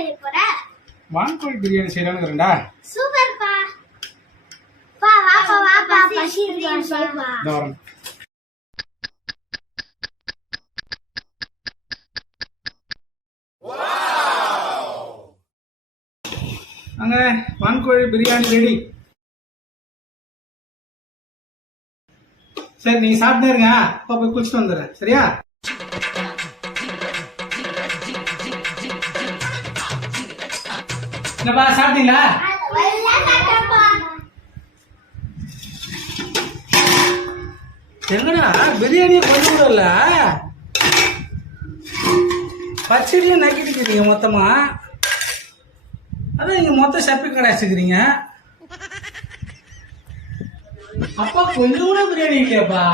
செய்ய போற? வான்கோழி பிரியாணி செய்யலாம்ங்கறடா. சூப்பர்ப்பா. வா பசி இருக்குப்பா. தோரம். வாவ்! அங்க வான்கோழி பிரியாணி ரெடி. சரி நீங்க சாப்பிட்டே இருங்க, அப்பா போய் குளிச்சுட்டு வந்துடுறேன். சரியா? என்னப்பா சாப்பிட்டீங்களா? எங்கடா பிரியாணியை கொஞ்சம் கூட இல்ல, பச்சடியும் நக்கிட்டுக்கிறீங்க மொத்தமா. அதான் இங்க மொத்தம் சப்பி கடாச்சிக்கிறீங்க. அப்பா கொஞ்சம் கூட பிரியாணி இல்லையாப்பா?